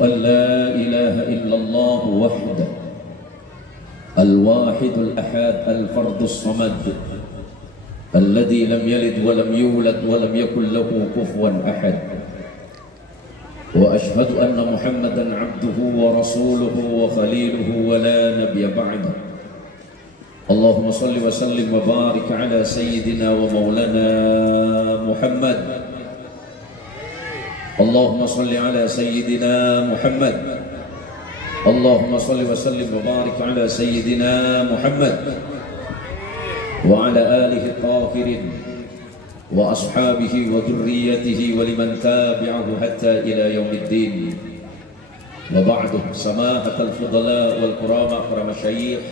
أن لا إله إلا الله وحده الواحد الأحد الفرد الصمد الذي لم يلد ولم يولد ولم يكن له كفوا أحد وأشهد أن محمدا عبده ورسوله وخليله ولا نبي بعده اللهم صل وسلم وبارك على سيدنا ومولانا محمد اللهم صل على سيدنا محمد اللهم صل وسلم وبارك على سيدنا محمد وعلى آله الطاهرين وأصحابه وذريته ولمن تابعه حتى إلى يوم الدين وبعد سماحة الفضلاء والكرامة para masyayikh,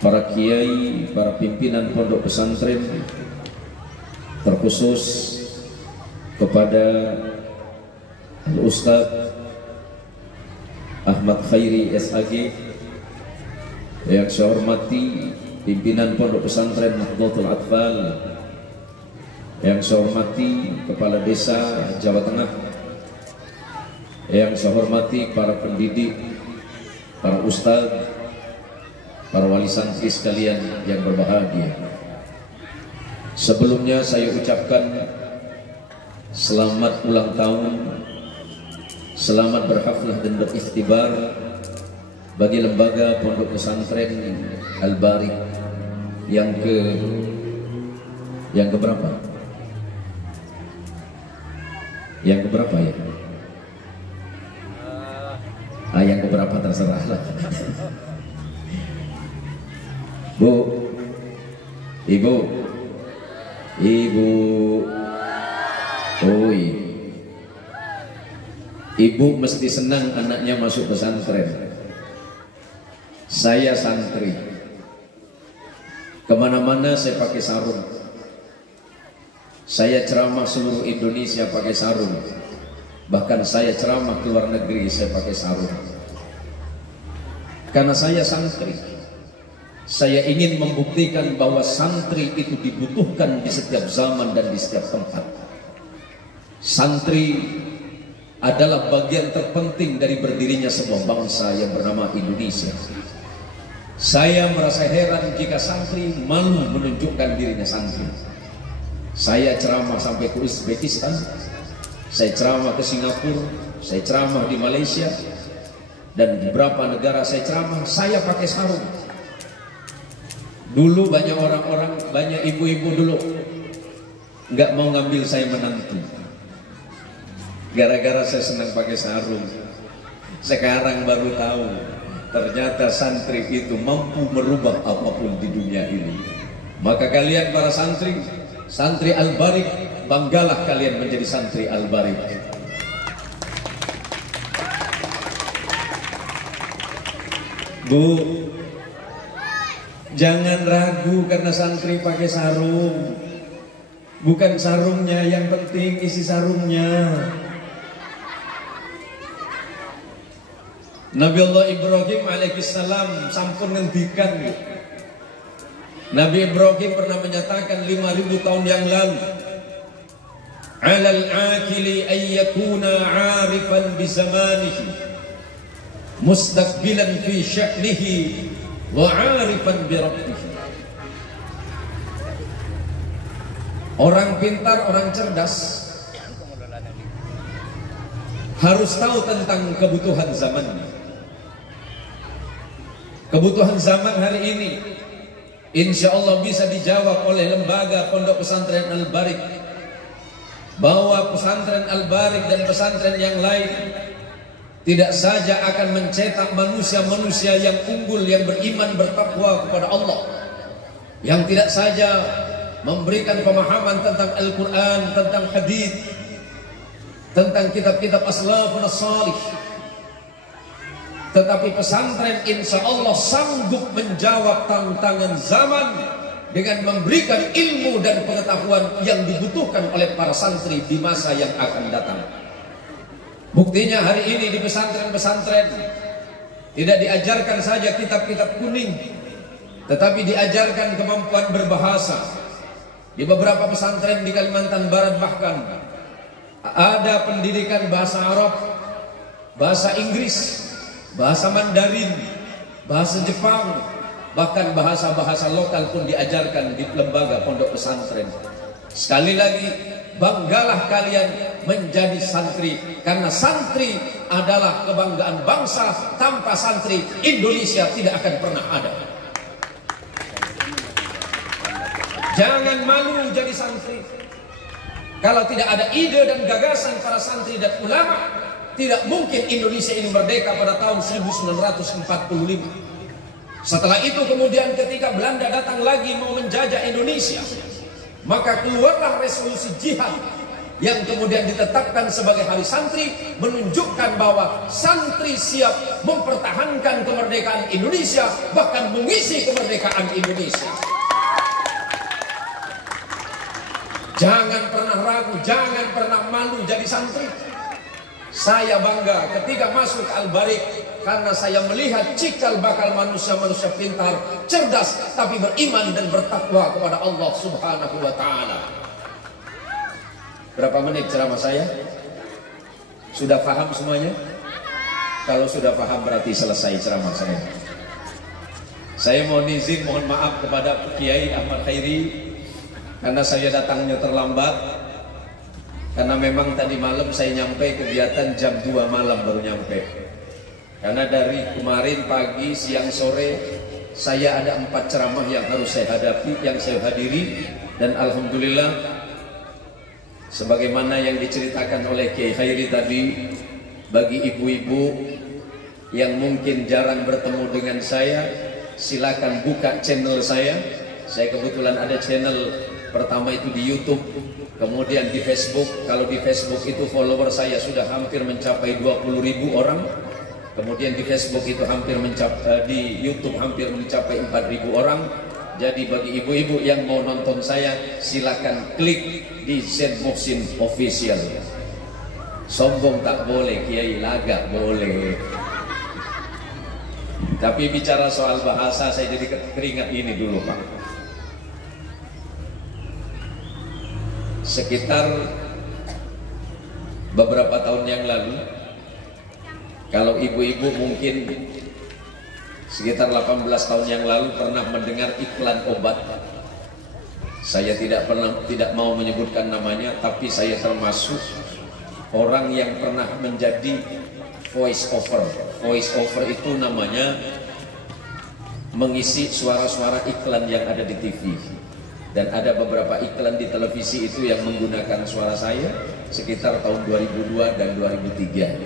para kiai, para pimpinan pondok pesantren, terkhusus kepada Al-Ustaz Ahmad Khairi SAG yang saya hormati, pimpinan pondok pesantren Nahdlatul Atfal yang saya hormati, kepala desa Jawa Tengah yang saya hormati, para pendidik, para ustaz, para wali santri sekalian yang berbahagia. Sebelumnya saya ucapkan selamat ulang tahun, selamat berhaflah dan berikhtibar bagi lembaga pondok pesantren Al-Bari yang keberapa? Yang keberapa ya? Yang keberapa terserah lah. Bu, Ibu, oi, ibu mesti senang anaknya masuk pesantren. Saya santri, kemana-mana saya pakai sarung. Saya ceramah seluruh Indonesia pakai sarung. Bahkan saya ceramah ke luar negeri saya pakai sarung. Karena saya santri, saya ingin membuktikan bahwa santri itu dibutuhkan di setiap zaman dan di setiap tempat. Santri adalah bagian terpenting dari berdirinya sebuah bangsa yang bernama Indonesia. Saya merasa heran jika santri malu menunjukkan dirinya santri. Saya ceramah sampai ke Uzbekistan, saya ceramah ke Singapura, saya ceramah di Malaysia, dan di beberapa negara saya ceramah, saya pakai sarung. Dulu banyak orang-orang, banyak ibu-ibu dulu nggak mau ngambil saya menantu, gara-gara saya senang pakai sarung. Sekarang baru tahu ternyata santri itu mampu merubah apapun di dunia ini. Maka kalian para santri, santri Al-Barik, banggalah kalian menjadi santri Al-Barik. Bu, jangan ragu karena santri pakai sarung. Bukan sarungnya yang penting, isi sarungnya. Nabi Allah Ibrahim alaihissalam sampun ngendikan. Nabi Ibrahim pernah menyatakan 5.000 tahun yang lalu, alal akili ayyakuna arifan bizamanihi mustaqbilan fi sya'nihi wa arifan bi rabbihi. Orang pintar, orang cerdas harus tahu tentang kebutuhan zamannya. Kebutuhan zaman hari ini insya Allah bisa dijawab oleh lembaga pondok pesantren Al-Barik, bahwa pesantren Al-Barik dan pesantren yang lain tidak saja akan mencetak manusia-manusia yang unggul, yang beriman, bertakwa kepada Allah, yang tidak saja memberikan pemahaman tentang Al-Quran, tentang hadits, tentang kitab-kitab as-salafun as-salih, tetapi pesantren insya Allah sanggup menjawab tantangan zaman dengan memberikan ilmu dan pengetahuan yang dibutuhkan oleh para santri di masa yang akan datang. Buktinya hari ini di pesantren-pesantren tidak diajarkan saja kitab-kitab kuning, tetapi diajarkan kemampuan berbahasa. Di beberapa pesantren di Kalimantan Barat bahkan ada pendidikan bahasa Arab, bahasa Inggris, bahasa Mandarin, bahasa Jepang, bahkan bahasa-bahasa lokal pun diajarkan di lembaga pondok pesantren. Sekali lagi, banggalah kalian menjadi santri, karena santri adalah kebanggaan bangsa. Tanpa santri, Indonesia tidak akan pernah ada. Jangan malu jadi santri. Kalau tidak ada ide dan gagasan para santri dan ulama, tidak mungkin Indonesia ini merdeka pada tahun 1945. Setelah itu kemudian ketika Belanda datang lagi mau menjajah Indonesia, maka keluarlah resolusi jihad yang kemudian ditetapkan sebagai Hari Santri, menunjukkan bahwa santri siap mempertahankan kemerdekaan Indonesia, bahkan mengisi kemerdekaan Indonesia. Jangan pernah ragu, jangan pernah malu jadi santri. Saya bangga ketika masuk ke Al-Barik, karena saya melihat cikal bakal manusia-manusia pintar, cerdas, tapi beriman dan bertakwa kepada Allah Subhanahu wa Ta'ala. Berapa menit ceramah saya? Sudah paham semuanya? Kalau sudah paham berarti selesai ceramah saya. Saya mohon izin, mohon maaf kepada Kiai Ahmad Khairi karena saya datangnya terlambat, karena memang tadi malam saya nyampe kegiatan jam 2 malam baru nyampe. Karena dari kemarin pagi, siang, sore saya ada 4 ceramah yang harus saya hadapi, yang saya hadiri, dan alhamdulillah sebagaimana yang diceritakan oleh Kiai Khairi tadi, bagi ibu-ibu yang mungkin jarang bertemu dengan saya, silakan buka channel saya. Saya kebetulan ada channel, pertama itu di YouTube, kemudian di Facebook. Kalau di Facebook itu follower saya sudah hampir mencapai 20.000 orang. Kemudian di Facebook itu hampir mencapai, di YouTube hampir mencapai 4.000 orang. Jadi bagi ibu-ibu yang mau nonton saya, silakan klik di Zain Muhsin Official. Sombong tak boleh, Kiai, lagak boleh. Tapi bicara soal bahasa, saya jadi keringat ini dulu, Pak. Sekitar beberapa tahun yang lalu, kalau ibu-ibu mungkin sekitar 18 tahun yang lalu pernah mendengar iklan obat. Saya tidak mau menyebutkan namanya, tapi saya termasuk orang yang pernah menjadi voice over. Voice over itu namanya mengisi suara-suara iklan yang ada di TV. Dan ada beberapa iklan di televisi itu yang menggunakan suara saya sekitar tahun 2002 dan 2003.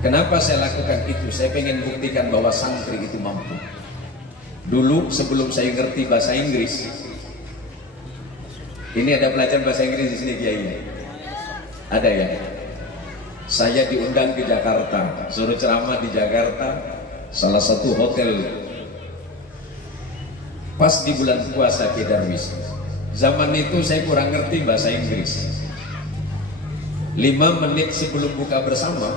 Kenapa saya lakukan itu? Saya pengen buktikan bahwa santri itu mampu. Dulu sebelum saya ngerti bahasa Inggris, ini ada pelajar bahasa Inggris di sini, Kiai? Ada ya? Saya diundang ke Jakarta, suruh ceramah di Jakarta, salah satu hotel. Pas di bulan puasa Ki Darwis. Zaman itu saya kurang ngerti bahasa Inggris. 5 menit sebelum buka bersama,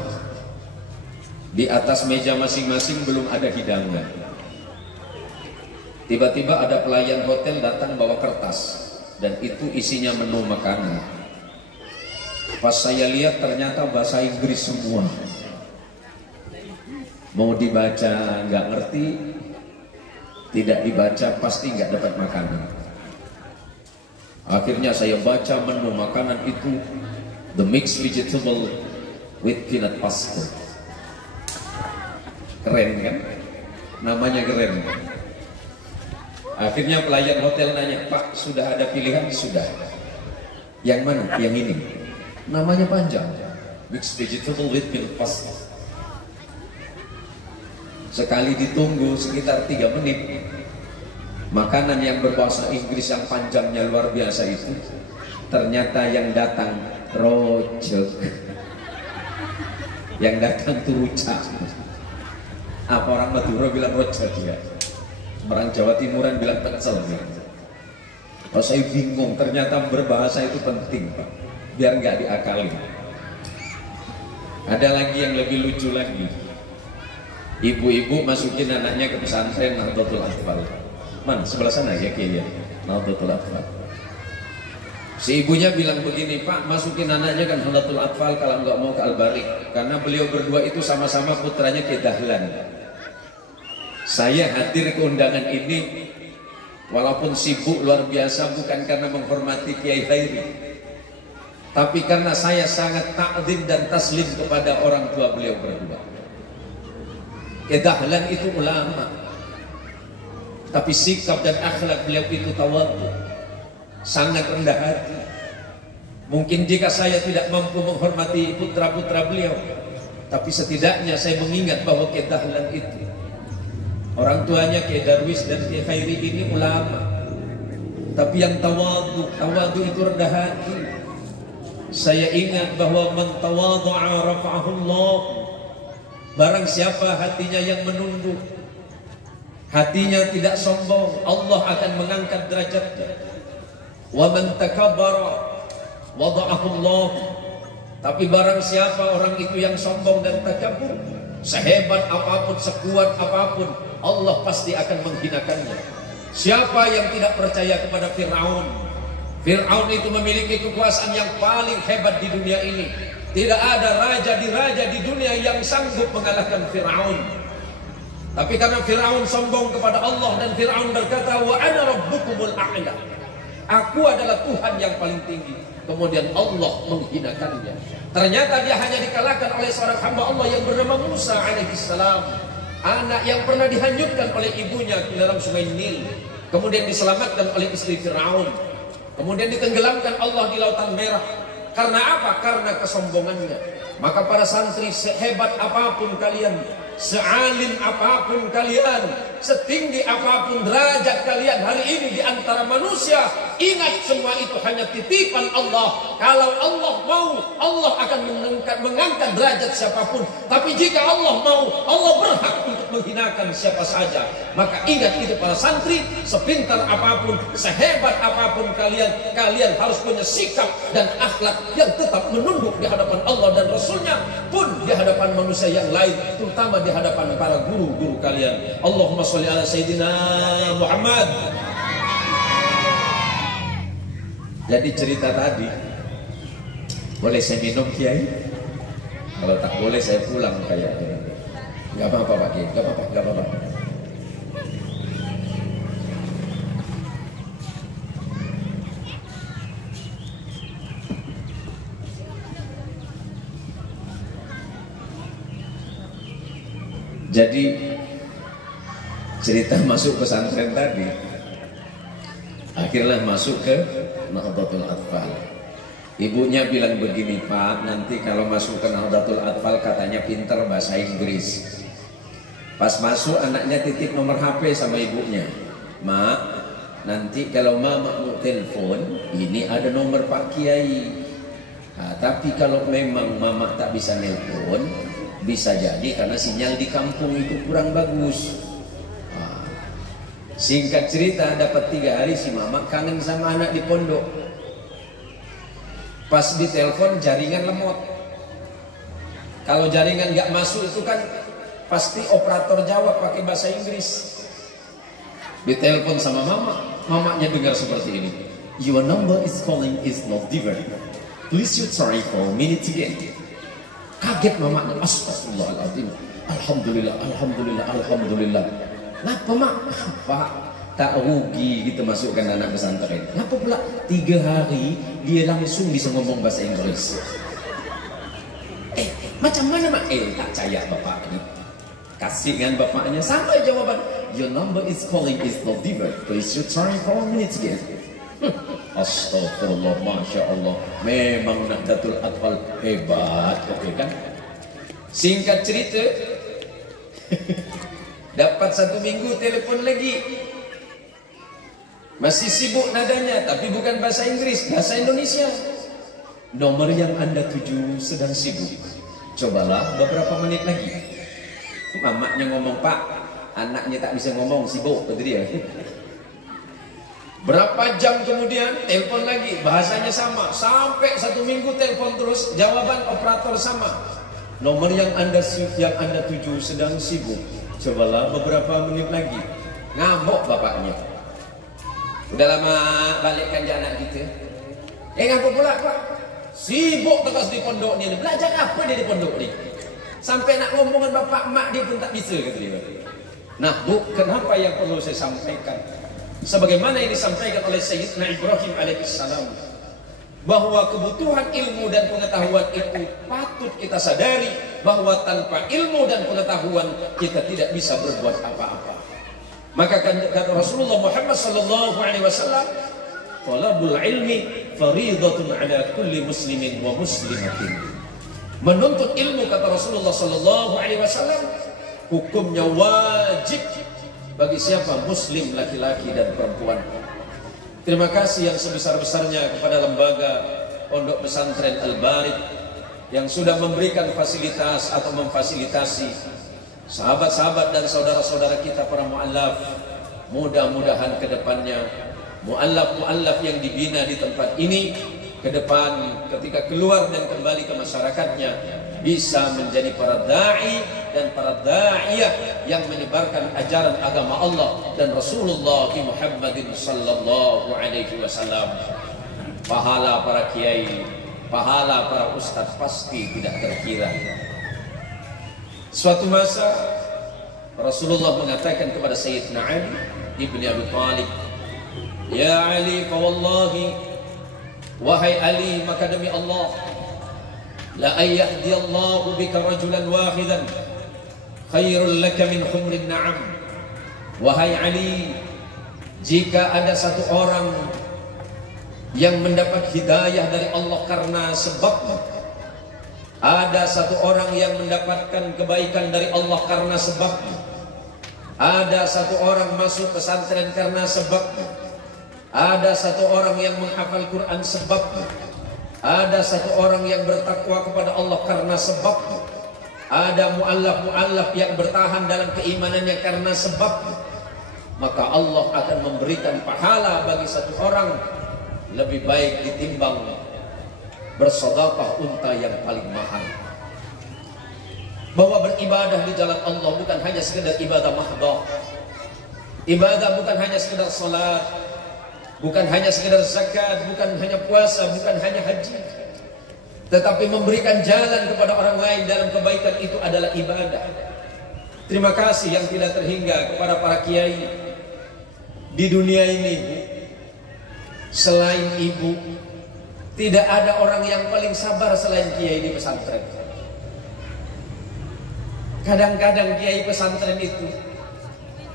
di atas meja masing-masing belum ada hidangan. Tiba-tiba ada pelayan hotel datang bawa kertas, dan itu isinya menu makanan. Pas saya lihat ternyata bahasa Inggris semua. Mau dibaca nggak ngerti, tidak dibaca pasti nggak dapat makanan. Akhirnya saya baca menu makanan itu, the mixed vegetable with peanut pasta. Keren kan? Namanya keren. Akhirnya pelayan hotel nanya, Pak, sudah ada pilihan? Sudah. Yang mana? Yang ini. Namanya panjang, mixed vegetable with peanut pasta. Sekali ditunggu sekitar 3 menit, makanan yang berbahasa Inggris yang panjangnya luar biasa itu, ternyata yang datang rojak. Yang datang tuh rucak. Apa orang Madura bilang rojak ya? Orang Jawa Timuran bilang pecel ya. Oh, saya bingung, ternyata berbahasa itu penting, Pak, biar nggak diakalin. Ada lagi yang lebih lucu lagi. Ibu-ibu masukin anaknya ke pesantren Nahdlatul Atfal. Man, sebelah sana ya Kiai ya, Nahdlatul Atfal. Si ibunya bilang begini, Pak, masukin anaknya kan Nahdlatul Atfal kalau nggak mau ke Al-Barik, karena beliau berdua itu sama-sama putranya Kiai Dahlan. Saya hadir ke undangan ini walaupun sibuk luar biasa, bukan karena menghormati Kiai Khairi, tapi karena saya sangat ta'zim dan taslim kepada orang tua beliau berdua. Kiai Dahlan itu ulama, tapi sikap dan akhlak beliau itu tawadhu, sangat rendah hati. Mungkin jika saya tidak mampu menghormati putra-putra beliau, tapi setidaknya saya mengingat bahwa Kiai Dahlan itu, orang tuanya Kiai Darwis dan Kiai Khairi ini ulama, tapi yang tawadhu itu rendah hati. Saya ingat bahwa man tawadhu'a rafa'ahullah. Barang siapa hatinya yang menunduk, hatinya tidak sombong, Allah akan mengangkat derajatnya. Wa man takabbara wada'ahu Allah. Tapi barang siapa orang itu yang sombong dan takabur, sehebat apapun, sekuat apapun, Allah pasti akan menghinakannya. Siapa yang tidak percaya kepada Fir'aun? Fir'aun itu memiliki kekuasaan yang paling hebat di dunia ini. Tidak ada raja di dunia yang sanggup mengalahkan Fir'aun. Tapi karena Fir'aun sombong kepada Allah, dan Fir'aun berkata, wa ana rabbukumul a'la, aku adalah Tuhan yang paling tinggi. Kemudian Allah menghinakannya. Ternyata dia hanya dikalahkan oleh seorang hamba Allah yang bernama Musa alaihissalam, anak yang pernah dihanyutkan oleh ibunya ke dalam sungai Nil, kemudian diselamatkan oleh istri Fir'aun, kemudian ditenggelamkan Allah di Lautan Merah. Karena apa? Karena kesombongannya. Maka para santri, sehebat apapun kalian, sealim apapun kalian, setinggi apapun derajat kalian hari ini di antara manusia, ingat semua itu hanya titipan Allah. Kalau Allah mau, Allah akan mengangkat derajat siapapun. Tapi jika Allah mau, Allah berhak untuk menghinakan siapa saja. Maka ingat itu para santri, sepintar apapun, sehebat apapun kalian, kalian harus punya sikap dan akhlak yang tetap menunduk di hadapan Allah dan Rasulnya, pun di hadapan manusia yang lain, terutama di hadapan para guru-guru kalian. Allahumma sholli ala Sayyidina Muhammad. Jadi cerita tadi, boleh saya minum Kiai? Kalau tak boleh saya pulang kayaknya. Gak apa-apa Pak Kiai, gak apa-apa, gak apa-apa. Jadi cerita masuk pesantren tadi, akhirnya masuk ke Nahdlatul Atfal. Ibunya bilang begini, Pak, nanti kalau masuk ke Nahdlatul Atfal katanya pinter bahasa Inggris. Pas masuk anaknya titip nomor HP sama ibunya, Mak, nanti kalau mama mau telepon, ini ada nomor Pak Kiai. Nah, tapi kalau memang mama tak bisa nelpon, bisa jadi karena sinyal di kampung itu kurang bagus. Nah, singkat cerita, dapat 3 hari si mama kangen sama anak di pondok. Pas ditelepon jaringan lemot. Kalau jaringan nggak masuk itu kan pasti operator jawab pakai bahasa Inggris. Ditelepon sama mama, mamanya dengar seperti ini, your number is calling is not delivered. Please you try for a minute again. Kaget mamanya, astagfirullahaladzim, alhamdulillah, alhamdulillah, alhamdulillah. Kenapa mak? Pak, tak rugi gitu masukkan anak pesantren. Kenapa pula 3 hari dia langsung bisa ngomong bahasa Inggris? Macam mana mak? Tak percaya bapak ini. Kasih kan bapaknya, sampai jawaban, your number is calling is not delivered. Please you try for a minute again. Astagfirullah, Masya Allah, memang Nahdlatul Atfal hebat, oke kan? Singkat cerita, dapat 1 minggu telepon lagi, masih sibuk nadanya, tapi bukan bahasa Inggris, bahasa Indonesia. Nomor yang Anda tuju sedang sibuk, cobalah beberapa menit lagi. Mamanya ngomong, Pak, anaknya tak bisa ngomong, sibuk, betul dia. Berapa jam kemudian telepon lagi, bahasanya sama, sampai 1 minggu telepon terus, jawaban operator sama. Nomor yang anda tuju sedang sibuk, cobalah beberapa menit lagi. Ngamuk bapaknya. Udah lama balikkan anak kita, Ngaku pula Pak, sibuk terus di pondok ni. Belajar apa dia di pondok ni? Sampai nak ngomong dengan bapak mak dia pun tak bisa kata dia. Nah, kenapa yang perlu saya sampaikan? Sebagaimana yang disampaikan oleh Sayyidina Ibrahim alaihissalam, bahwa kebutuhan ilmu dan pengetahuan itu patut kita sadari bahwa tanpa ilmu dan pengetahuan kita tidak bisa berbuat apa-apa. Maka kata Rasulullah Muhammad sallallahu alaihi wasallam, talabul ilmi fariidatun ala kulli muslimin wa muslimatin. Menuntut ilmu, kata Rasulullah sallallahu alaihi wasallam, hukumnya wajib bagi siapa? Muslim, laki-laki dan perempuan. Terima kasih yang sebesar-besarnya kepada lembaga Pondok Pesantren Al-Barik yang sudah memberikan fasilitas atau memfasilitasi sahabat-sahabat dan saudara-saudara kita para mu'allaf. Mudah-mudahan ke depannya mu'allaf-mu'allaf yang dibina di tempat ini ke depan ketika keluar dan kembali ke masyarakatnya bisa menjadi para da'i dan para da'iyah yang menyebarkan ajaran agama Allah dan Rasulullah Muhammadin sallallahu alaihi wasallam. Pahala para kiai, pahala para ustaz pasti tidak terkira. Suatu masa Rasulullah mengatakan kepada Sayyidina Ali ibni Abi Thalib, "Ya Ali, fa wallahi, wahai Ali, maka demi Allah, la ayyadiyallahu bika rajulan wahidan khairul laka min humrin na'am." Wahai Ali, jika ada satu orang yang mendapat hidayah dari Allah karena sebabmu, ada satu orang yang mendapatkan kebaikan dari Allah karena sebabmu, ada satu orang masuk pesantren karena sebabmu, ada satu orang yang menghafal Quran sebabmu, ada satu orang yang bertakwa kepada Allah karena sebabmu, ada mu'allaf-mu'allaf yang bertahan dalam keimanannya karena sebabmu, maka Allah akan memberikan pahala bagi satu orang lebih baik ditimbang bersedekah unta yang paling mahal. Bahwa beribadah di jalan Allah bukan hanya sekedar ibadah mahdhah. Ibadah bukan hanya sekedar salat, bukan hanya sekedar zakat, bukan hanya puasa, bukan hanya haji. Tetapi memberikan jalan kepada orang lain dalam kebaikan itu adalah ibadah. Terima kasih yang tidak terhingga kepada para kiai di dunia ini. Selain ibu, tidak ada orang yang paling sabar selain kiai di pesantren. Kadang-kadang kiai pesantren itu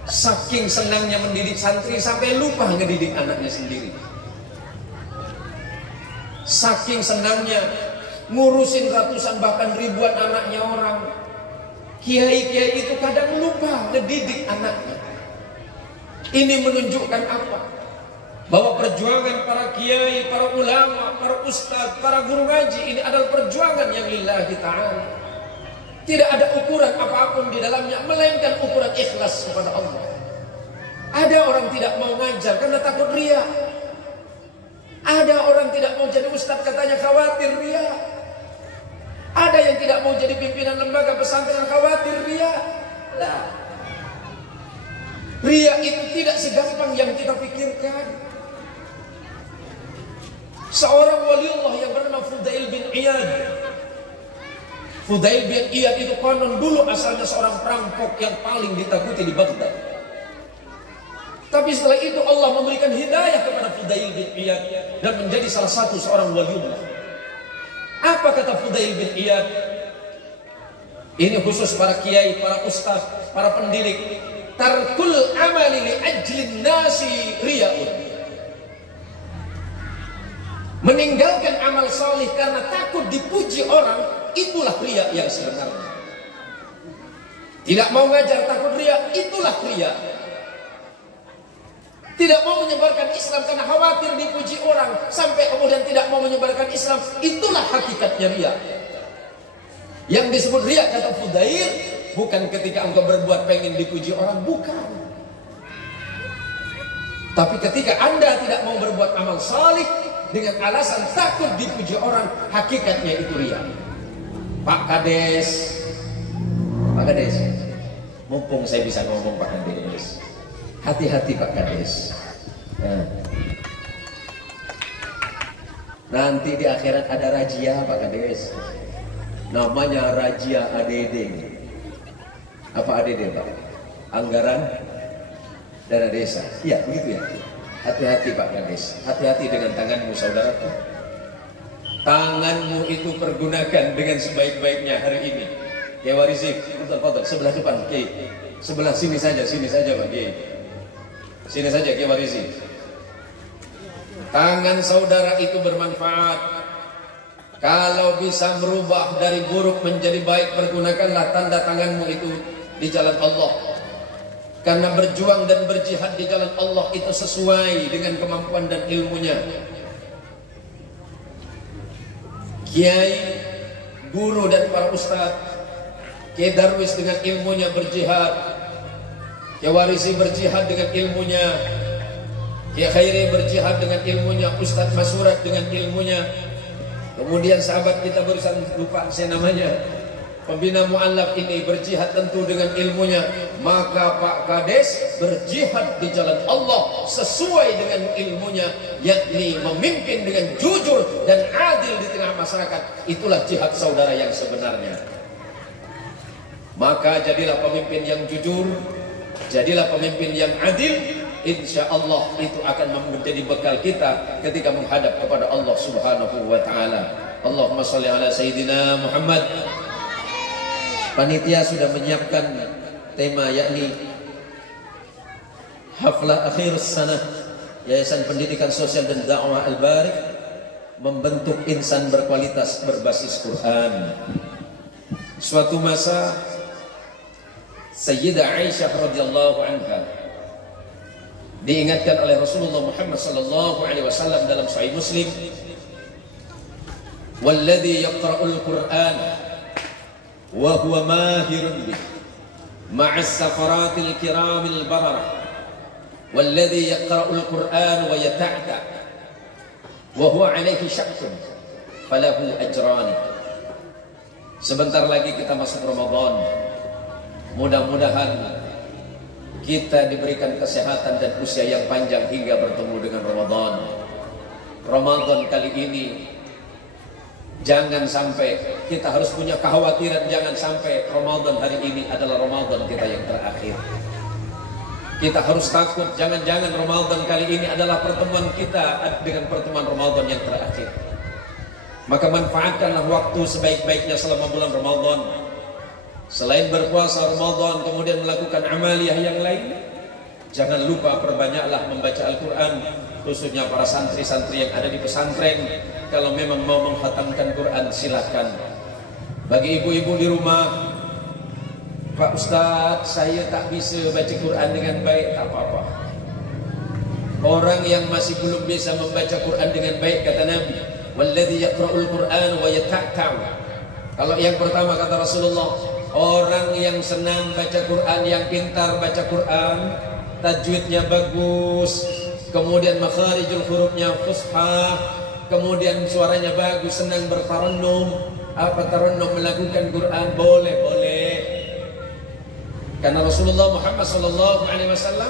saking senangnya mendidik santri sampai lupa ngedidik anaknya sendiri. Saking senangnya ngurusin ratusan bahkan ribuan anaknya orang, kiai-kiai itu kadang lupa ngedidik anaknya. Ini menunjukkan apa? Bahwa perjuangan para kiai, para ulama, para ustadz, para guru ngaji ini adalah perjuangan yang lillahi ta'ala. Tidak ada ukuran apapun di dalamnya melainkan ukuran ikhlas kepada Allah. Ada orang tidak mau ngajar karena takut riya. Ada orang tidak mau jadi ustadz katanya khawatir riya. Ada yang tidak mau jadi pimpinan lembaga pesantren khawatir riya. Nah, riya itu tidak segampang yang kita pikirkan. Seorang waliullah yang bernama Fudail bin Iyad. Fudail bin Iyad itu konon dulu asalnya seorang perampok yang paling ditakuti di Baghdad. Tapi setelah itu Allah memberikan hidayah kepada Fudail bin Iyad dan menjadi salah satu seorang waliullah. Apa kata Fudail bin Iyad? Ini khusus para kiai, para ustaz, para pendidik. Tarkul amali li ajlin nasi riya'un. Meninggalkan amal salih karena takut dipuji orang, itulah riya yang sebenarnya. Tidak mau ngajar takut riya, itulah riya. Tidak mau menyebarkan Islam karena khawatir dipuji orang, sampai kemudian tidak mau menyebarkan Islam, itulah hakikatnya riya. Yang disebut riya kata Fudail, bukan ketika engkau berbuat pengen dipuji orang, bukan. Tapi ketika Anda tidak mau berbuat amal salih dengan alasan takut dipuji orang, hakikatnya itu riya. Pak Kades, mumpung saya bisa ngomong Pak Kades, hati-hati Pak Kades. Nah, Nanti di akhirat ada rajia Pak Kades. Namanya rajia ADD. Apa ADD Pak? Anggaran dana desa. Iya begitu ya. Hati-hati Pak Kades. Hati-hati dengan tanganmu saudaraku. Tanganmu itu pergunakan dengan sebaik-baiknya hari ini. Kiai Warisi, foto sebelah depan, Kiai. Sebelah sini saja Pak Kiai. Sini saja Kiai Warisi. Tangan saudara itu bermanfaat. Kalau bisa merubah dari buruk menjadi baik, pergunakanlah tanda tanganmu itu di jalan Allah. Karena berjuang dan berjihad di jalan Allah itu sesuai dengan kemampuan dan ilmunya. Kiai, guru dan para ustadz, Kiai Darwis dengan ilmunya berjihad, Kiai Warisi berjihad dengan ilmunya, Kiai Khairi berjihad dengan ilmunya, Ustadz Masurat dengan ilmunya. Kemudian sahabat kita barusan lupa saya namanya, pembina mu'allaf ini berjihad tentu dengan ilmunya. Maka Pak Kades berjihad di jalan Allah sesuai dengan ilmunya, yakni memimpin dengan jujur dan adil di tengah masyarakat. Itulah jihad saudara yang sebenarnya. Maka jadilah pemimpin yang jujur, jadilah pemimpin yang adil. Insya Allah itu akan menjadi bekal kita ketika menghadap kepada Allah Subhanahu wa Ta'ala. Allahumma sholli ala Sayyidina Muhammad. Panitia sudah menyiapkan tema, yakni Haflah Akhir Sanah Yayasan Pendidikan Sosial dan Dakwah Al-Barik, membentuk insan berkualitas berbasis Quran. Suatu masa Sayyidah Aisyah radhiyallahu anha diingatkan oleh Rasulullah Muhammad sallallahu alaihi wasallam dalam Sahih Muslim, "Walladzi yaqra'ul Qur'an wa huwa mahirun bih ma'as safaratil kiramil bararah walladzi yaqra'ul Qur'an wa yata'ta wa huwa 'alaihi syakkun falahu ajran." Sebentar lagi kita masuk Ramadan. Mudah-mudahan kita diberikan kesehatan dan usia yang panjang hingga bertemu dengan Ramadan. Ramadan kali ini jangan sampai kita harus punya kekhawatiran, jangan sampai Ramadan hari ini adalah Ramadan kita yang terakhir. Kita harus takut jangan-jangan Ramadan kali ini adalah pertemuan kita dengan pertemuan Ramadan yang terakhir. Maka manfaatkanlah waktu sebaik-baiknya selama bulan Ramadan. Selain berpuasa Ramadan kemudian melakukan amaliyah yang lain, jangan lupa perbanyaklah membaca Al-Quran, khususnya para santri-santri yang ada di pesantren. Kalau memang mau mengkhatamkan Quran silahkan. Bagi ibu-ibu di rumah, Pak Ustadz saya tak bisa baca Quran dengan baik, tak apa-apa. Orang yang masih belum bisa membaca Quran dengan baik, kata Nabi, "Walladzi yaqra'ul Qur'an wa yata'tam." Kalau yang pertama kata Rasulullah, orang yang senang baca Quran, yang pintar baca Quran, tajwidnya bagus, kemudian makharijul hurufnya fushah, kemudian suaranya bagus, senang bertarannum. Apa tarannum? Melakukan Quran boleh. Karena Rasulullah Muhammad sallallahu alaihi wasallam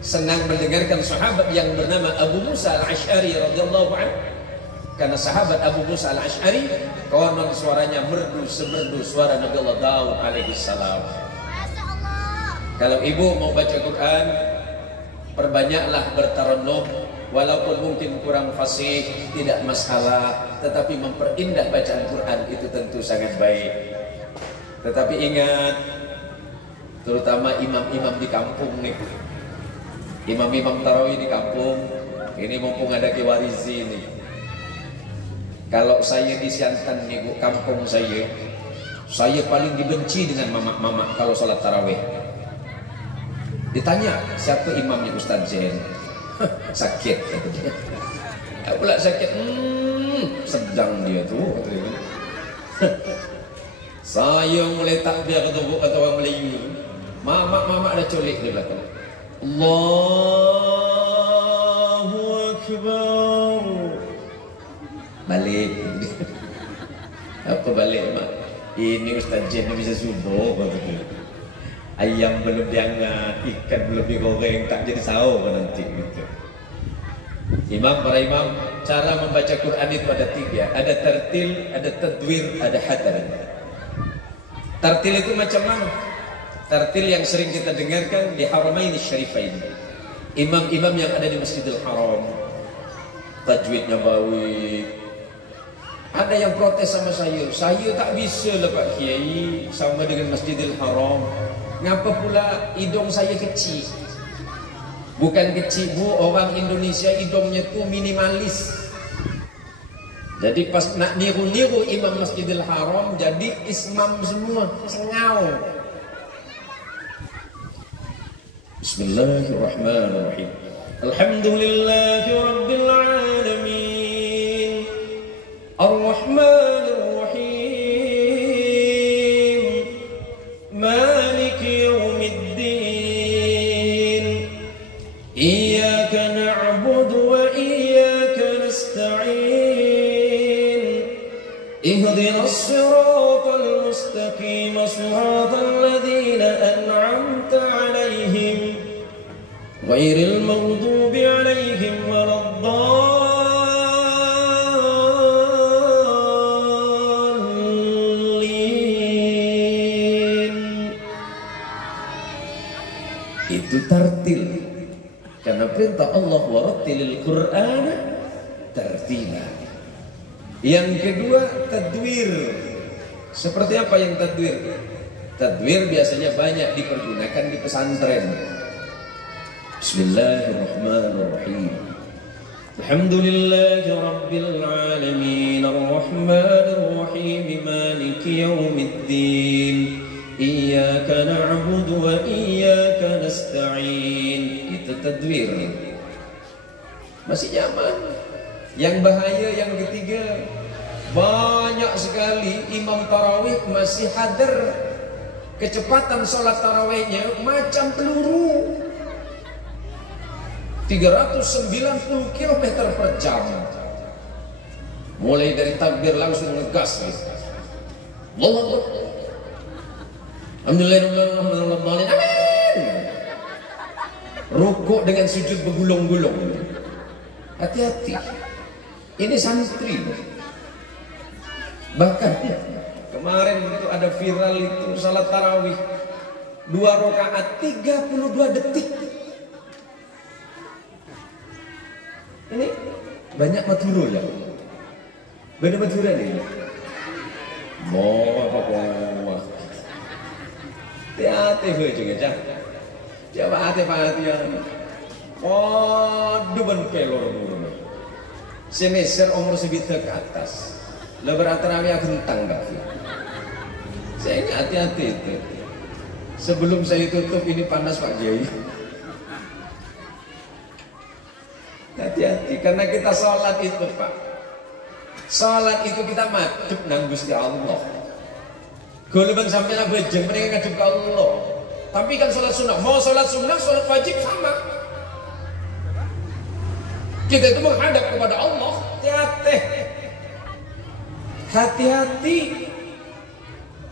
senang mendengarkan sahabat yang bernama Abu Musa Al-Asy'ari radhiyallahu anhu. Karena sahabat Abu Musa Al-Asy'ari konon suaranya merdu semerdu suara Nabi Allah Daud alaihi salam. Kalau ibu mau baca Quran, perbanyaklah bertarannum, walaupun mungkin kurang fasih, tidak masalah, tetapi memperindah bacaan Quran itu tentu sangat baik. Tetapi ingat, terutama imam-imam di kampung nih, imam-imam tarawih di kampung, ini mumpung ada Kiai Warisi nih. Kalau saya di Siantan nih, bu, kampung saya paling dibenci dengan mama-mama kalau sholat tarawih. Ditanya siapa imamnya, Ustaz Jen? Sakit katanya. Pula sakit, sedang dia tuh. Saya mulai takbir kata orang Melayu, mama ada colik di belakang. Allahu Akbar. Balik. Apa balik, mak? Ini Ustaz Jen bisa subuh katanya. Ayam belum diangkat, ikan belum digoreng, tak jadi sahur nanti gitu. Imam, para imam, cara membaca Quran itu ada 3. Ada tartil, ada tadwir, ada hadar. Tartil itu macam mana? Tartil yang sering kita dengarkan di Haramain Syarifain. Imam-imam yang ada di Masjidil Haram, tajwidnya baik. Ada yang protes sama saya tak bisa lah Pak Kiai sama dengan Masjidil Haram. Ngapa pula hidung saya kecil? Bukan kecil bu, orang Indonesia hidungnya tuh minimalis. Jadi pas nak niru-niru imam Masjidil Haram, jadi ismam semua, sengau. Bismillahirrahmanirrahim. Alhamdulillahi Rabbil Alamin, Ar-Rahmanir Rahim, Maliki Yawmiddin, Iyyaka na'budu wa iyyaka nasta'in, Ihdinas siratal mustaqim, siratal ladzina an'amta 'alaihim ghairil maghdubi 'alaihim waladdallin. Itu tartil. Karena perintah Allah warattilil Qur'ana tartila. Yang kedua tadwir. Seperti apa yang tadwir? Tadwir biasanya banyak dipergunakan di pesantren. Bismillahirrahmanirrahim. Alhamdulillahi Rabbil Alamin, Ar-Rahmanir Rahim, Maliki Yawmiddin, Iyyaka na'budu wa iyyaka nasta'in. Itu tadwir. Masih zaman. Yang bahaya yang ketiga, banyak sekali imam tarawih masih hadar. Kecepatan sholat tarawihnya macam peluru, 390 km per jam. Mulai dari takbir langsung ngegas. Allahu Akbar. Alhamdulillah, amin. Rukuk dengan sujud bergulung-gulung. Hati-hati. Ini santri. Bahkan kemarin itu ada viral itu salat tarawih 2 rakaat 32 detik. Ini banyak Madura ya. Benar Madura nih. Mau apa? Hati-hati juga jangan. Coba hati-hati ya. Oh, duban pelor dulu. Semester umur segitu ke atas. Lebar tarawih gentang kaki. Saya ini hati-hati itu. Sebelum saya tutup ini panas Pak Kiai. Hati-hati karena kita sholat itu Pak. Sholat itu kita madhep nang Gusti Allah. Golongan sampai nak bejeng mereka ngadep ke Allah. Tapi kan sholat sunnah, mau sholat sunnah, sholat wajib sama. Kita itu menghadap kepada Allah. Hati-hati.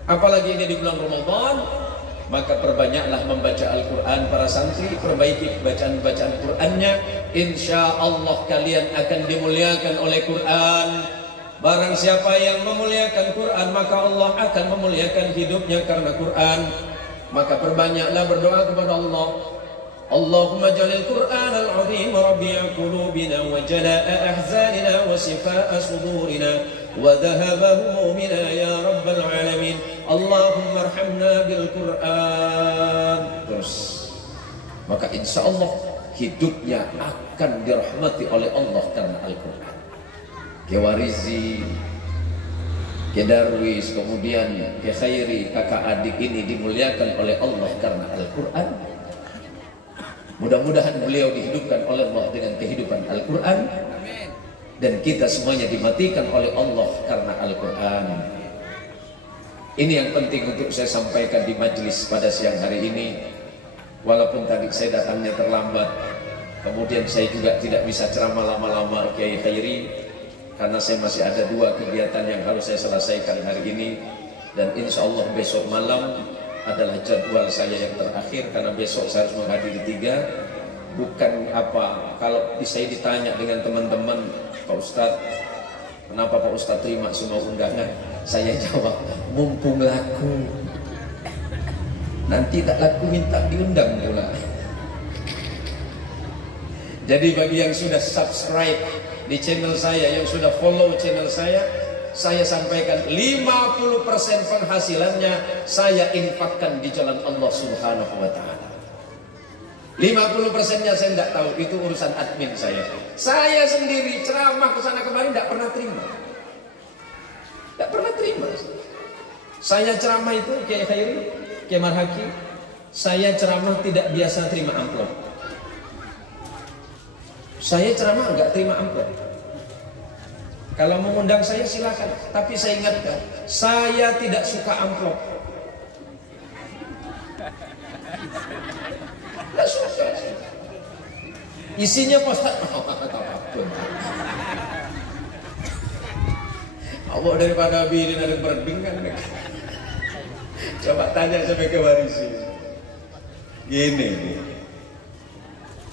Apalagi ini di bulan Ramadan, maka perbanyaklah membaca Al-Quran. Para santri perbaiki bacaan-bacaan Qurannya. Insya Allah kalian akan dimuliakan oleh Quran. Barang siapa yang memuliakan Quran, maka Allah akan memuliakan hidupnya karena Quran. Maka perbanyaklah berdoa kepada Allah. Allahumma jalil Qur'an al-azim rabi'a qulubina wa jala'a ahzanina wa shifa'a sudurina wa dhahaba humumina ya rabbal alamin. Allahumma arhamna bil Qur'an. Terus maka insya Allah hidupnya akan dirahmati oleh Allah karena Al-Quran. Ke Warizi, ke Darwis, kemudian ke Khairi, kakak adik ini dimuliakan oleh Allah karena Al-Quran. Mudah-mudahan beliau dihidupkan oleh Allah dengan kehidupan Al-Quran, dan kita semuanya dimatikan oleh Allah karena Al-Quran. Ini yang penting untuk saya sampaikan di majelis pada siang hari ini. Walaupun tadi saya datangnya terlambat, kemudian saya juga tidak bisa ceramah lama-lama Kiai Khairi, karena saya masih ada 2 kegiatan yang harus saya selesaikan hari ini. Dan insya Allah besok malam adalah jadwal saya yang terakhir, karena besok saya harus menghadiri 3. bukan apa. Kalau saya ditanya dengan teman-teman, Pak Ustadz, kenapa Pak Ustadz terima semua undangan? Saya jawab, mumpung laku. Nanti tak laku minta diundang pula. Jadi bagi yang sudah subscribe di channel saya, yang sudah follow channel saya sampaikan 50% penghasilannya saya infakkan di jalan Allah Subhanahu wa taala. 50%-nya saya tidak tahu, itu urusan admin saya. Saya sendiri ceramah ke sana kemarin tidak pernah terima. Tidak pernah terima. Saya ceramah itu Kiai Khairi, Kiai Marhaki, saya ceramah tidak biasa terima amplop. Saya ceramah enggak terima amplop. Kalau mengundang saya silakan, tapi saya ingatkan, saya tidak suka amplop. Tidak suka. Isinya Pak Ustaz, Allah daripada birin ada berding kan. Coba tanya sampai ke warisi. Gini.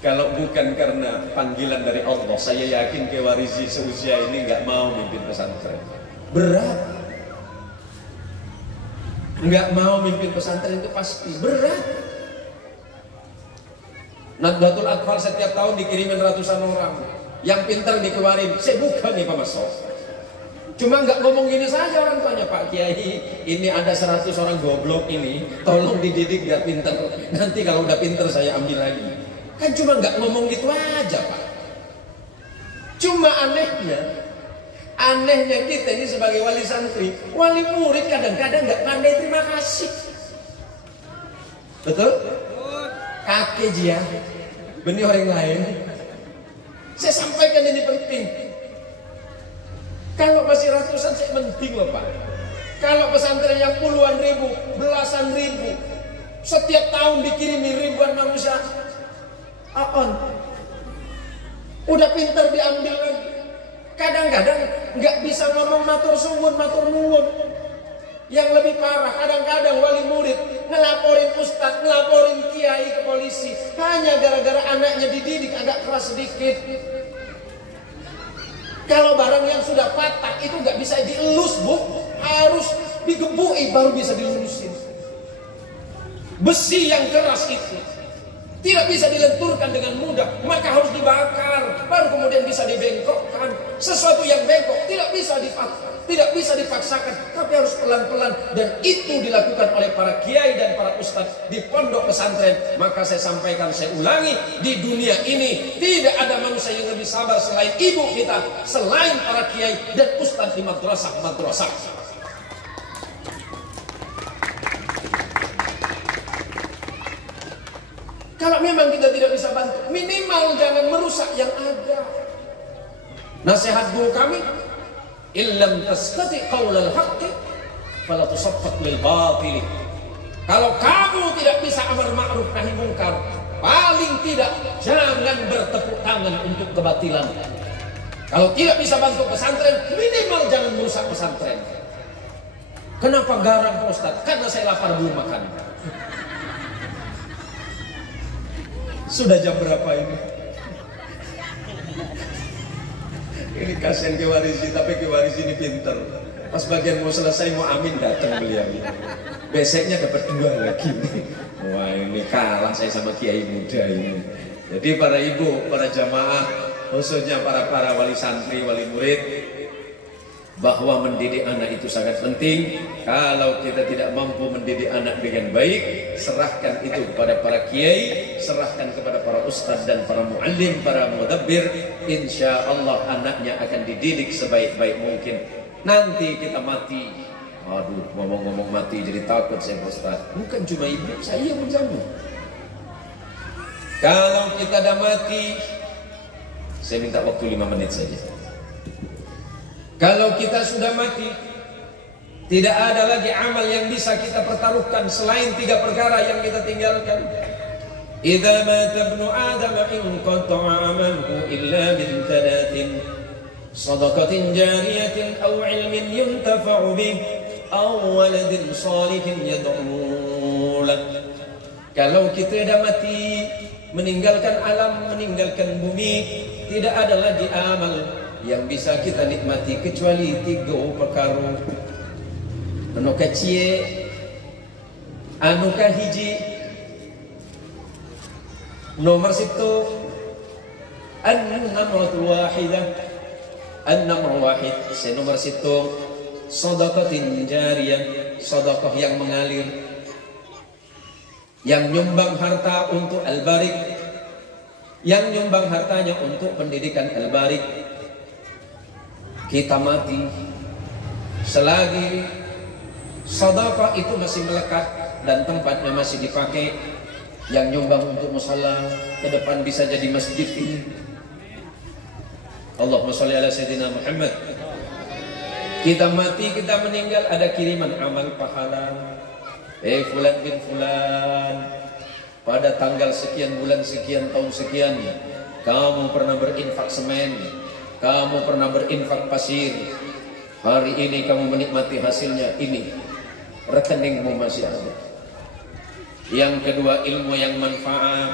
Kalau bukan karena panggilan dari Allah, saya yakin Kiai Warisi seusia ini nggak mau mimpin pesantren. Berat. Nggak mau mimpin pesantren itu pasti berat. Nahdlatul Atfal setiap tahun dikirimin ratusan orang. Yang pintar dikeluarin. Saya bukan nih Pak Masok. Cuma nggak ngomong gini saja orang tuanya, Pak Kiai, ini ada 100 orang goblok ini, tolong dididik biar pintar. Nanti kalau udah pintar saya ambil lagi. Kan cuma nggak ngomong gitu aja, Pak. Cuma anehnya kita ini sebagai wali santri, wali murid kadang-kadang nggak pandai terima kasih. Betul? Kakek dia, benih orang lain. Saya sampaikan ini penting. Kalau masih ratusan saya penting loh, Pak. Kalau pesantren yang puluhan ribu, belasan ribu, setiap tahun dikirimi ribuan manusia, udah pintar diambil lagi. Kadang-kadang nggak bisa ngomong matur suwun, matur nuwun. Yang lebih parah, kadang-kadang wali murid ngelaporin ustadz, ngelaporin kiai ke polisi hanya gara-gara anaknya dididik agak keras sedikit. Kalau barang yang sudah patah itu nggak bisa dielus, Bu, harus digebui baru bisa dilurusin. Besi yang keras itu tidak bisa dilenturkan dengan mudah, maka harus dibakar, baru kemudian bisa dibengkokkan. Sesuatu yang bengkok tidak bisa dipaksakan, tapi harus pelan-pelan. Dan itu dilakukan oleh para kiai dan para ustadz di pondok pesantren. Maka saya sampaikan, saya ulangi, di dunia ini tidak ada manusia yang lebih sabar selain ibu kita, selain para kiai dan ustadz di madrasah. Kalau memang kita tidak bisa bantu, minimal jangan merusak yang ada. Nasihat guru kami, illam tastati qaulal haqqi fala tusaffaq lil batil. Kalau kamu tidak bisa amar ma'ruf nahi mungkar, paling tidak jangan bertepuk tangan untuk kebatilan. Kalau tidak bisa bantu pesantren, minimal jangan merusak pesantren. Kenapa garang Pak Ustaz? Karena saya lapar belum makan. Sudah jam berapa ini? Ini kasihan Kiai Warisi, tapi Kiai Warisi ini pinter. Pas bagian mau selesai, mau amin datang beliau. Besoknya dapat 2 lagi. Wah, ini kalah saya sama Kiai muda ini. Jadi para ibu, para jamaah, khususnya para wali santri, wali murid, bahwa mendidik anak itu sangat penting. Kalau kita tidak mampu mendidik anak dengan baik, serahkan itu kepada para kiai, serahkan kepada para ustadz dan para muallim, para mudabbir. Insya Allah anaknya akan dididik sebaik-baik mungkin. Nanti kita mati, aduh, ngomong-ngomong mati jadi takut saya Pak Ustaz. Bukan cuma ibu, saya pun sama. Kalau kita dah mati, saya minta waktu 5 menit saja. Kalau kita sudah mati, tidak ada lagi amal yang bisa kita pertaruhkan selain 3 perkara yang kita tinggalkan. Idza mata ibnu Adam inqata'a amaluhu illa min 3: sadaqatin jariyatin aw 'ilmin yuntafa'u bih aw waladin shalihin yad'u lahu. Kalau kita dah mati, meninggalkan alam, meninggalkan bumi. Tidak ada lagi amal yang bisa kita nikmati kecuali 3 perkara. Anu kacie, anu kahiji, nomor 1 an-namratul wahidah. An-namr wahid, nomor 1 sedekatin jariyah, sedekah yang mengalir, yang nyumbang harta untuk Al-Barik, yang nyumbang hartanya untuk pendidikan Al-Barik. Kita mati selagi sedekah itu masih melekat dan tempatnya masih dipakai, yang nyumbang untuk musala ke depan bisa jadi masjid ini. Allahumma sholli ala sayyidina Muhammad. Kita mati, kita meninggal, ada kiriman amal pahala. Fulan bin fulan, pada tanggal sekian, bulan sekian, tahun sekian, kamu pernah berinfak semen, kamu pernah berinfak pasir. Hari ini kamu menikmati hasilnya, ini rekeningmu masih ada. Yang kedua, ilmu yang manfaat.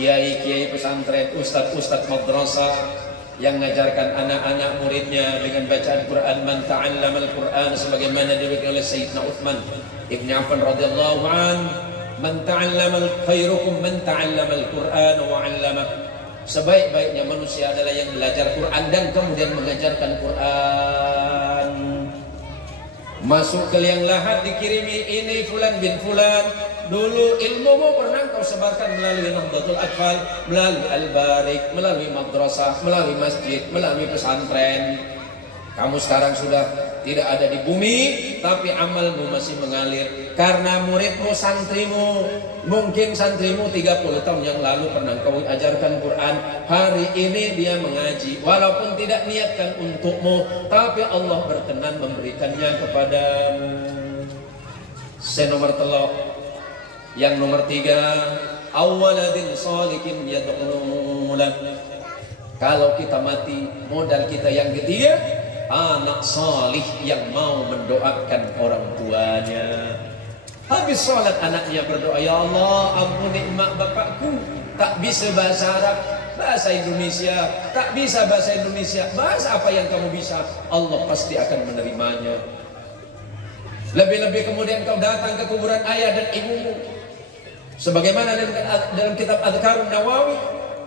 Kiai-kiai pesantren, ustadz-ustadz madrasah yang mengajarkan anak-anak muridnya dengan bacaan Quran. Man ta'allamal Quran, sebagaimana diberikan oleh Sayyidina Uthman Ibn Affan radhiyallahu an, man ta'allamal khairukum man ta'allamal Quran wa 'allamah. Sebaik-baiknya manusia adalah yang belajar Quran dan kemudian mengajarkan Quran. Masuk ke liang lahat dikirimi, ini fulan bin fulan, dulu ilmumu pernah kau sebarkan melalui Nahdlatul Atfal, melalui Al-Barik, melalui madrasah, melalui masjid, melalui pesantren. Kamu sekarang sudah tidak ada di bumi, tapi amalmu masih mengalir karena muridmu, santrimu. Mungkin santrimu 30 tahun yang lalu pernah kau ajarkan Quran, hari ini dia mengaji walaupun tidak niatkan untukmu, tapi Allah berkenan memberikannya kepadamu. Nomor telok. Yang nomor 3, awaladin sholihin yad'u lahu. Kalau kita mati, modal kita yang ketiga, anak salih yang mau mendoakan orang tuanya. Habis sholat anaknya berdoa, ya Allah ampuni emak bapakku, tak bisa bahasa Arab, bahasa Indonesia, tak bisa bahasa Indonesia, bahasa apa yang kamu bisa, Allah pasti akan menerimanya. Lebih-lebih kemudian kau datang ke kuburan ayah dan ibumu, sebagaimana dalam kitab Adhkarun Nawawi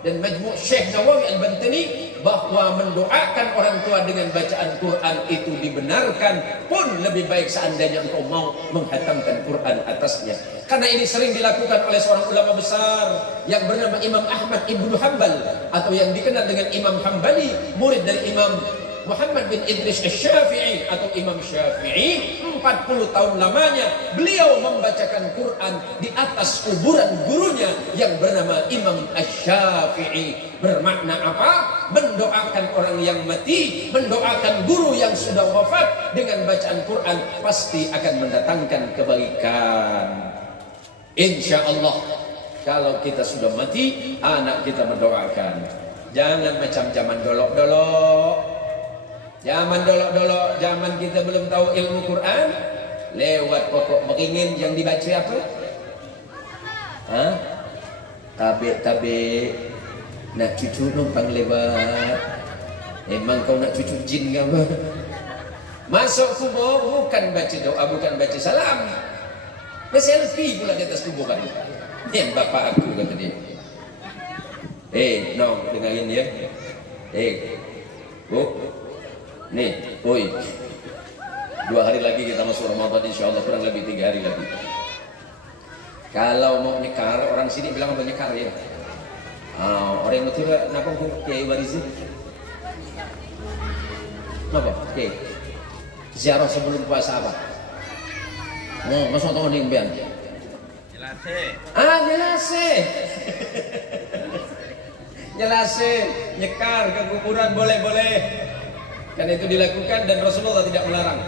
dan Majmu' Syekh Nawawi Al-Bantani, bahwa mendoakan orang tua dengan bacaan Quran itu dibenarkan, pun lebih baik seandainya engkau mau menghatamkan Quran atasnya. Karena ini sering dilakukan oleh seorang ulama besar yang bernama Imam Ahmad Ibnu Hanbal, atau yang dikenal dengan Imam Hambali, murid dari Imam Muhammad bin Idris Asy-Syafi'i atau Imam Syafi'i. 40 tahun lamanya beliau membacakan Quran di atas kuburan gurunya yang bernama Imam Asy-Syafi'i. Bermakna apa? Mendoakan orang yang mati, mendoakan guru yang sudah wafat dengan bacaan Quran pasti akan mendatangkan kebaikan. Insya Allah kalau kita sudah mati, anak kita mendoakan. Jangan macam zaman dolok-dolok. Zaman dolok-dolok, zaman kita belum tahu ilmu Quran, lewat pokok beringin yang dibaca apa? Tabe-tabe, nak cucu numpang lewat. Emang kau nak cucu jin ke apa? Masuk kubur bukan baca doa, bukan baca salam, selfie pula di atas kuburan. Bapak aku kata dia. No, dengarin dia. Bu. Nih, oi. 2 hari lagi kita masuk Ramadan, insya Allah kurang lebih 3 hari lagi. Kalau mau nyekar, orang sini bilang apa nyekar ya? Orang yang betul kenapa kok Kiai Warizi? Kenapa? Oke. Ziarah sebelum puasa apa? Masuk tahun yang bian. Jelase. Jelase, nyekar ke kuburan boleh-boleh. Karena itu dilakukan dan Rasulullah tidak melarang.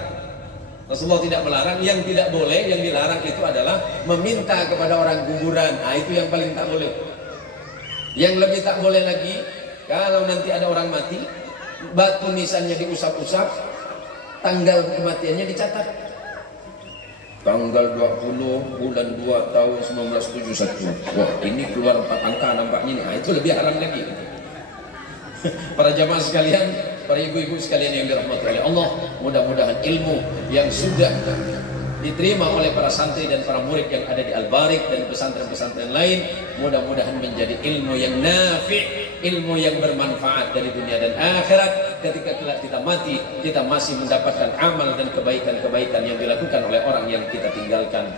Rasulullah tidak melarang. Yang tidak boleh, yang dilarang itu adalah meminta kepada orang kuburan. Itu yang paling tak boleh. Yang lebih tak boleh lagi, kalau nanti ada orang mati, batu nisannya diusap-usap, tanggal kematiannya dicatat. tanggal 20 bulan 2 tahun 1971. Wah, ini keluar 4 angka nampaknya nih. Nah, itu lebih haram lagi. Para jamaah sekalian, para ibu-ibu sekalian yang dirahmati oleh Allah, mudah-mudahan ilmu yang sudah diterima oleh para santri dan para murid yang ada di Al-Barik dan pesantren-pesantren lain, mudah-mudahan menjadi ilmu yang nafi', ilmu yang bermanfaat dari dunia dan akhirat. Ketika kelak kita mati, kita masih mendapatkan amal dan kebaikan-kebaikan yang dilakukan oleh orang yang kita tinggalkan.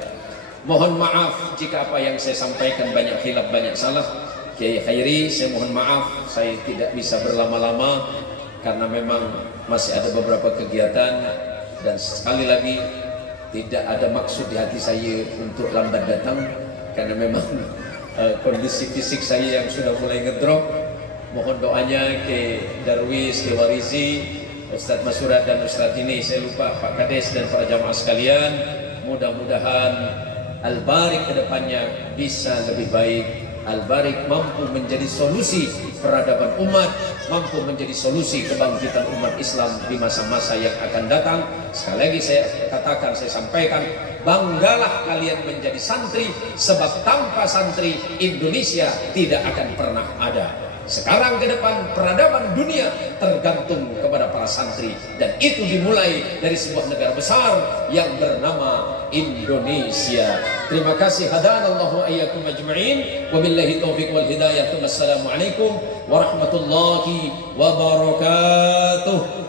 Mohon maaf jika apa yang saya sampaikan banyak khilaf, banyak salah. Kiai Khairi, saya mohon maaf, saya tidak bisa berlama-lama karena memang masih ada beberapa kegiatan, dan sekali lagi tidak ada maksud di hati saya untuk lambat datang karena memang kondisi fisik saya yang sudah mulai ngedrop. Mohon doanya ke Darwis, ke Warizi, Ustadz Masurat dan Ustadz ini, saya lupa, Pak Kades dan para jamaah sekalian. Mudah-mudahan Al-Barik kedepannya bisa lebih baik. Al-Barik mampu menjadi solusi peradaban umat, mampu menjadi solusi kebangkitan umat Islam di masa-masa yang akan datang. Sekali lagi saya katakan, saya sampaikan, banggalah kalian menjadi santri, sebab tanpa santri Indonesia tidak akan pernah ada. Sekarang ke depan peradaban dunia tergantung kepada para santri, dan itu dimulai dari sebuah negara besar yang bernama Indonesia. Terima kasih. Hadanallahu ayyakum ajma'in. Wabillahi taufiq wal hidayah. Assalamualaikum warahmatullahi wabarakatuh.